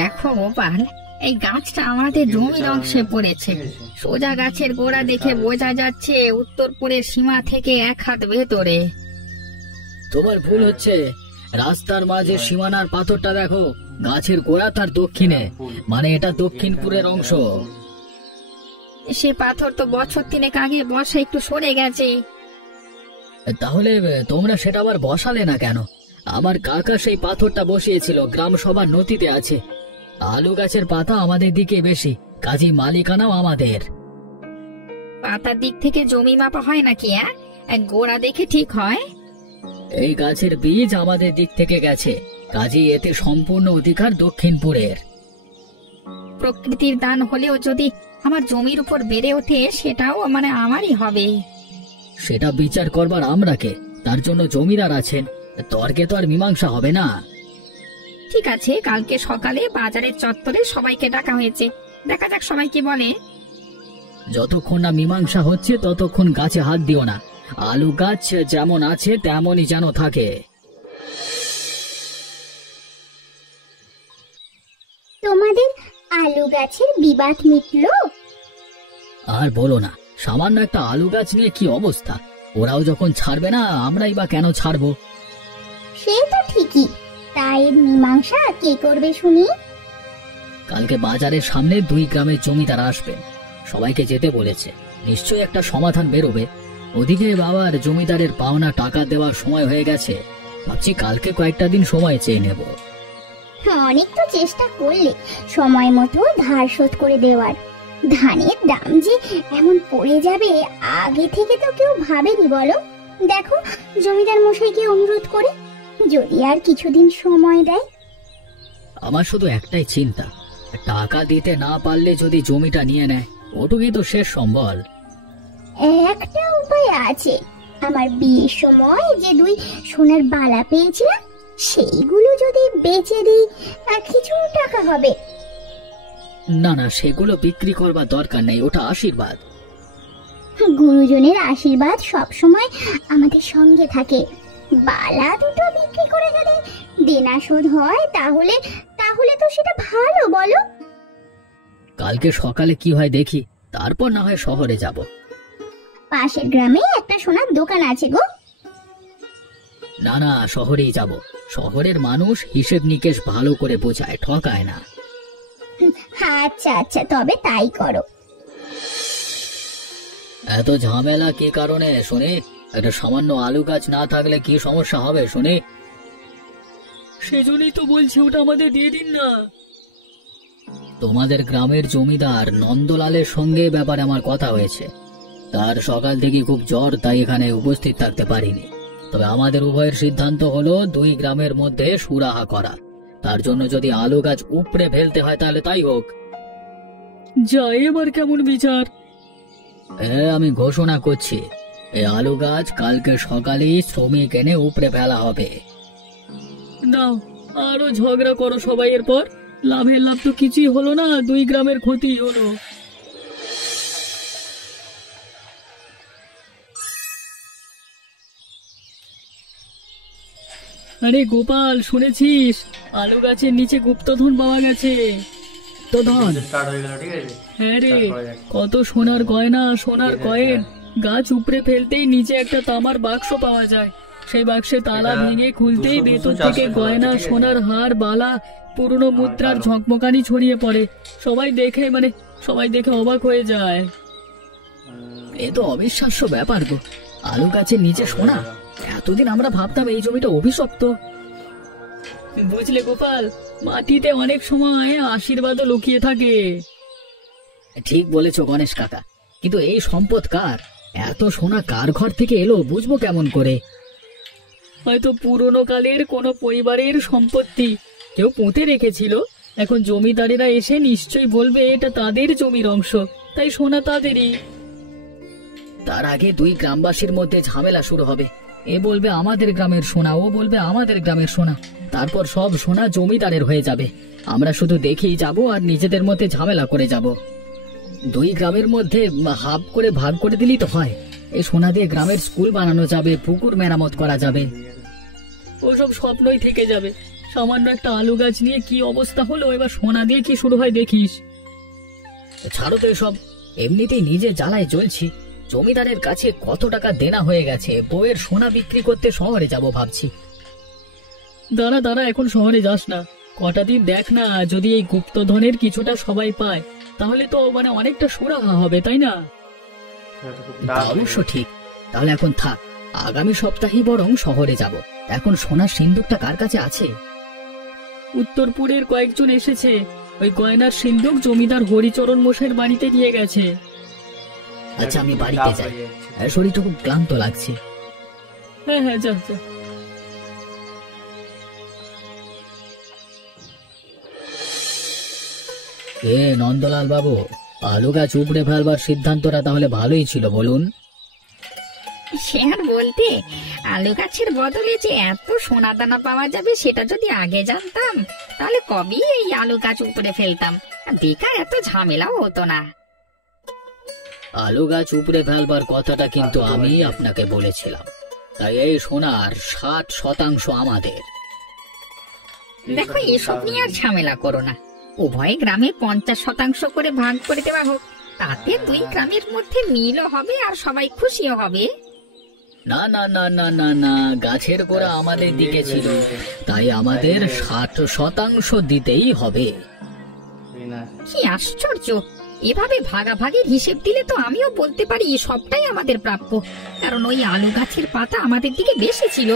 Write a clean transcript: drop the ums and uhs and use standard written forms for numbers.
দেখো গোপাল, এই গাছটা আমাদের জমির অংশে পড়েছে। সোজা গাছের গোড়া দেখে বোঝা যাচ্ছে উত্তরপুরের সীমা থেকে 1 হাত ভেতরে। তোমার ভুল হচ্ছে। রাস্তার মাঝে সীমানার পাথরটা দেখো, গাছের গোড়া তার দক্ষিণে, মানে এটা দক্ষিণপুরের অংশ। সে পাথর তো বছর 3 আগে বর্ষা একটু সরে গেছে। তাহলে তোমরা সেটা আবার বসালে না কেন? আমার কাকা সেই পাথরটা বসিয়েছিল, গ্রাম সভার নথিতে আছে। আলু গাছের পাতা আমাদের দিকে বেশি, কাজী মালিকানাও আমাদের। পাতার দিক থেকে জমি মাপা হয় নাকি? গোড়া দেখে ঠিক হয়? এই গাছের বীজ আমাদের দিক থেকে গেছে, কাজী এতে সম্পূর্ণ অধিকার দক্ষিণপুরের। প্রকৃতির দান হলেও যদি আমার জমির উপর বেড়ে ওঠে, সেটাও মানে আমারই হবে। সেটা বিচার করবার আমরা কে? তার জন্য জমিদার আছেন, তর্কে তো আর মীমাংসা হবে না। ঠিক আছে, কালকে সকালে বাজারের চত্বরে সবাইকে ডাকা হয়েছে, দেখা যাক সবাই কি বলে। যতক্ষণ না মীমাংসা হচ্ছে ততক্ষণ গাছে হাত দিও না। আলু গাছ যেমন আছে তেমনই যেন থাকে। তোমাদের আলু গাছের বিবাদ মিটলো? আর বলো না, সামান্য একটা আলু গাছ নিয়ে কি অবস্থা। ওরাও যখন ছাড়বে না, আমরাই বা কেন ছাড়বো? সে তো ঠিকই, তাই মীমাংসা কে করবে শুনি? কালকে বাজারের সামনে 2 গ্রামের জমিদার আসবেন, সবাইকে যেতে বলেছে। নিশ্চয়ই একটা সমাধান বেরোবে। ওদিকে বাবার জমিদারের পাওনা টাকা দেওয়ার সময় হয়ে গেছে, ভাবছি কালকে কয়েকটা দিন সময় চেয়ে নেব। অনেক তো চেষ্টা করলে সময় মতো ধার শোধ করে দেওয়ার। ধানের দাম যে এমন পড়ে যাবে আগে থেকে তো কেউ ভাবেনি বলো। দেখো জমিদার মশাইকে অনুরোধ করে যদি আর কিছুদিন সময় দেয়। আমার শুধু একটাই চিন্তা, টাকা দিতে না পারলে যদি জমিটা নিয়ে নেয়, ওটুকুই তো শেষ সম্বল। একটা উপায় আছে, আমার বিয়ের সময় যে 2 সোনার বালা পেয়েছিলাম, সেইগুলো যদি বেচে দিই কিছু টাকা হবে। না না, সেগুলো বিক্রি করবার দরকার নেই, ওটা আশীর্বাদ। গুরুজনের আশীর্বাদ সব সময় আমাদের সঙ্গে থাকে। বালা দুটো বিক্রি করে যদি দেনা শোধ হয় তাহলে তাহলে তো সেটা ভালো, বলো? কালকে সকালে কি হয় দেখি, তারপর না হয় শহরে যাব। পাশের গ্রামে একটা সোনার দোকান আছে গো। না না, শহরেই যাব। শহরের মানুষ হিসেব নিকেশ ভালো করে বোঝায়, ঠকায় না। আচ্ছা আচ্ছা, তবে তাই করো। এত ঝামেলা কি কারণে শুনি? একটা সামান্য আলু গাছ না থাকলে কি সমস্যা হবে শুনি? সেজন্যই তো বলছি ওটা আমাদের দিয়ে দিন না। তোমাদের গ্রামের জমিদার নন্দলালের সঙ্গে ব্যাপারে আমার কথা হয়েছে। তার সকাল থেকে খুব জ্বর, তাই এখানে উপস্থিত থাকতে পারিনি। তবে আমাদের উভয়ের সিদ্ধান্ত হলো 2 গ্রামের মধ্যে সুরাহা করা। তার জন্য যদি আলু গাছ উপড়ে ফেলতে হয় তাহলে তাই হোক। যাই, এবার কেমন বিচার? আমি ঘোষণা করছি, এই আলু গাছ কালকে সকালেই শ্রমিক এনে উপড়ে ফেলা হবে। না, আরো ঝগড়া করো সবাই, এরপর লাভের লাভ তো কিছুই হলো না, 2 গ্রামের ক্ষতি হলো। আরে গোপাল, শুনেছিস আলু গাছের নিচে গুপ্তধন পাওয়া গেছে? তো ধন? হ্যাঁ রে, কত সোনার গয়না, সোনার কয়েন। গাছ উপড়ে ফেলতেই নিচে একটা তামার বাক্স পাওয়া যায়। সেই বাক্সে তালা ভেঙে খুলতেই ভেতর থেকে গয়না, সোনার হার, বালা, পুরনো মুদ্রার ঝকমকানি ছড়িয়ে পড়ে। সবাই দেখে অবাক হয়ে যায়। এ তো অবিশ্বাস্য ব্যাপার গো, আলু গাছের নিচে সোনা। এতদিন আমরা ভাবতাম এই জমিটা অভিশপ্ত। বুঝলে গোপাল, মাটিতে অনেক সময় আশীর্বাদও লুকিয়ে থাকে। ঠিক বলেছ গণেশ কাকা, কিন্তু এই সম্পদ কার? এত সোনা কার ঘর থেকে এলো বুঝবো কেমন করে? হয়তো পুরনো কালের কোনো পরিবারের সম্পত্তি, কেউ পুঁতে রেখেছিল। এখন জমিদারেরা এসে নিশ্চয়ই বলবে এটা তাদের জমির অংশ, তাই সোনা তাদেরই। তার আগে 2 গ্রামবাসীর মধ্যে ঝামেলা শুরু হবে। এ বলবে আমাদের গ্রামের সোনা, ও বলবে আমাদের গ্রামের সোনা। তারপর সব সোনা জমিদারের হয়ে যাবে। আমরা শুধু দেখেই যাব আর নিজেদের মধ্যে ঝামেলা করে যাব। 2 গ্রামের মধ্যে হাফ করে ভাগ করে দিলেই তো হয়। এই সোনা দিয়ে গ্রামের স্কুল বানানো যাবে, পুকুর মেরামত করা যাবে। ওসব স্বপ্নই থেকে যাবে, সামান্য একটা আলু গাছ নিয়ে কি অবস্থা হলো, এবার সোনা দিয়ে কি শুরু হয় দেখিস। ছাড়ো তো এসব, এমনিতেই নিজে জ্বালায় জ্বলছি। জমিদারের কাছে কত টাকা দেনা হয়ে গেছে, বউয়ের সোনা বিক্রি করতে শহরে যাব ভাবছি। দাঁড়া দাঁড়া, এখন শহরে যাস না, কটা দিন দেখ না, যদি এই গুপ্তধনের কিছুটা সবাই পায় তাহলে তো অনেকটা সুরাহা হবে, তাই না? তা অবশ্য ঠিক। তাহলে এখন থাক, আগামী সপ্তাহেই বরং শহরে যাব। এখন সোনার সিন্দুকটা কার কাছে আছে? উত্তরপুরের কয়েকজন এসেছে, ওই গয়নার সিন্দুক জমিদার হরিচরণ মশাইয়ের বাড়িতে নিয়ে গেছে। আচ্ছা, আমি বাড়িতে যাই, শরীরটা খুব ক্লান্ত লাগছে। হ্যাঁ হ্যাঁ, যা যা। নন্দলাল বাবু, আলু গাছ উপড়ে ফেলবার সিদ্ধান্তটা তাহলে ভালোই ছিল, বলুন। সে আর বলতে, আলু গাছের বদলে যে এত সোনা দানা পাওয়া যাবে সেটা যদি আগে জানতাম তাহলে কবেই এই আলু গাছ উপরে ফেলতাম, বেকার এত ঝামেলাও হতো না। আলু গাছ উপড়ে ফেলবার কথাটা কিন্তু আমি আপনাকে বলেছিলাম, তাই এই সোনার 60% আমাদের। দেখো, এসব নিয়ে আর ঝামেলা করো না, উভয় গ্রামে 50% করে ভাগ করে দেওয়া হোক, তাতে দুই গ্রামের মধ্যে মিলও হবে আর সবাই খুশিও হবে। না না না না না না, গাছের গোড়া আমাদের দিকে ছিল, তাই আমাদের 60% দিতেই হবে। কি আশ্চর্য, এভাবে ভাগাভাগির হিসেব দিলে তো আমিও বলতে পারি সবটাই আমাদের প্রাপ্য, কারণ ওই আলু গাছের পাতা আমাদের দিকে বেশি ছিল।